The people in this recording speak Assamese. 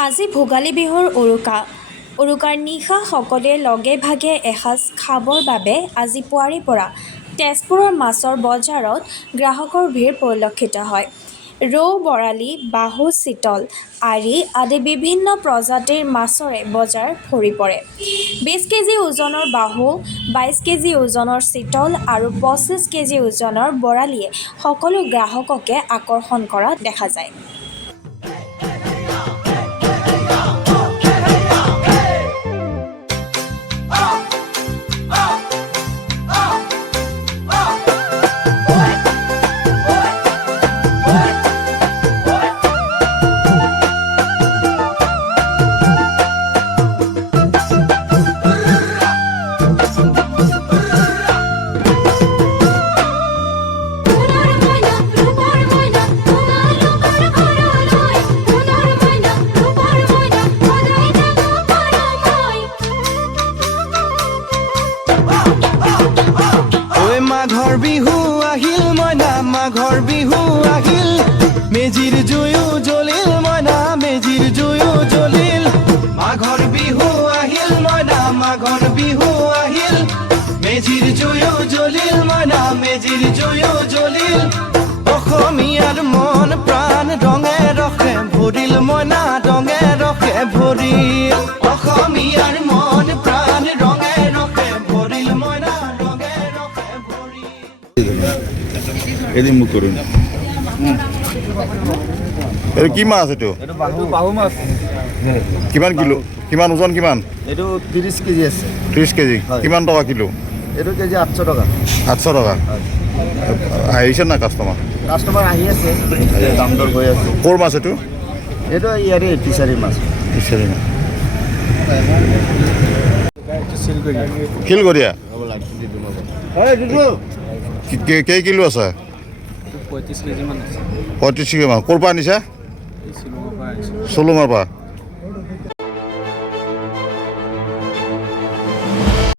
আজি ভোগালী বিহুৰ উৰুকাৰ নিশা সকলোৱে লগে ভাগে এসাঁজ খাবৰ বাবে আজি পুৱাৰে পৰা তেজপুৰৰ মাছৰ বজাৰত গ্ৰাহকৰ ভিৰ পৰিলক্ষিত হয়। ৰৌ, বৰালি, বাহু, চিতল, আৰি আদি বিভিন্ন প্ৰজাতিৰ মাছৰে বজাৰ ভৰি পৰে। 20 কেজি ওজনৰ বাহু, 22 কেজি ওজনৰ চিতল আৰু 25 কেজি ওজনৰ বৰালিয়ে সকলো গ্ৰাহককে আকৰ্ষণ কৰা দেখা যায়। মাঘৰ বিহু আহিল মইনা, মাঘৰ বিহু আহিল, মেজিৰ জুয়ো জ্বলিল মইনা, মেজিৰ জুয়ো জ্বলিল। মাঘৰ বিহু আহিল মইনা, মাঘৰ বিহু আহিল, মেজিৰ জুয়ো জ্বলিল মইনা, মেজিৰ জুয়ো জ্বলিল। অসমীয়াৰ মন প্ৰাণ ৰঙে ৰসে ভৰিল মইনা, ৰঙে ৰসে ভৰিল। অসমীয়াৰ মন প্ৰাণ ৰঙে ৰসে ভৰিল মইনা, ৰঙে ৰসে ভৰিল। এদিন মোক করুন এইটো কি মাছ? এইটো বাহু মাছ কিমান কিলো, কিমান ওজন, কিমান? এইটো 30 কেজি আছে। 30 কেজি। কিমান টকা কিলো? এইটো কেজি 800 টকা। 800 টকা। আহিছে না কাষ্টমাৰ? কাষ্টমাৰ আহি আছে, দাম দৰ হৈ আছে। ক'ৰ মাছ এইটো? এইটো ইয়াৰে ফিচাৰী মাছ। ফিচাৰী মাছ। শিলগড়িয়া। কেই কিলো আছে? 35 কেজি মান আছে। 35 কেজি মান। ক'ৰ পৰা আনিছা? এই চিলঙৰ পৰা আহিছোঁ। চলুঙৰ পৰা।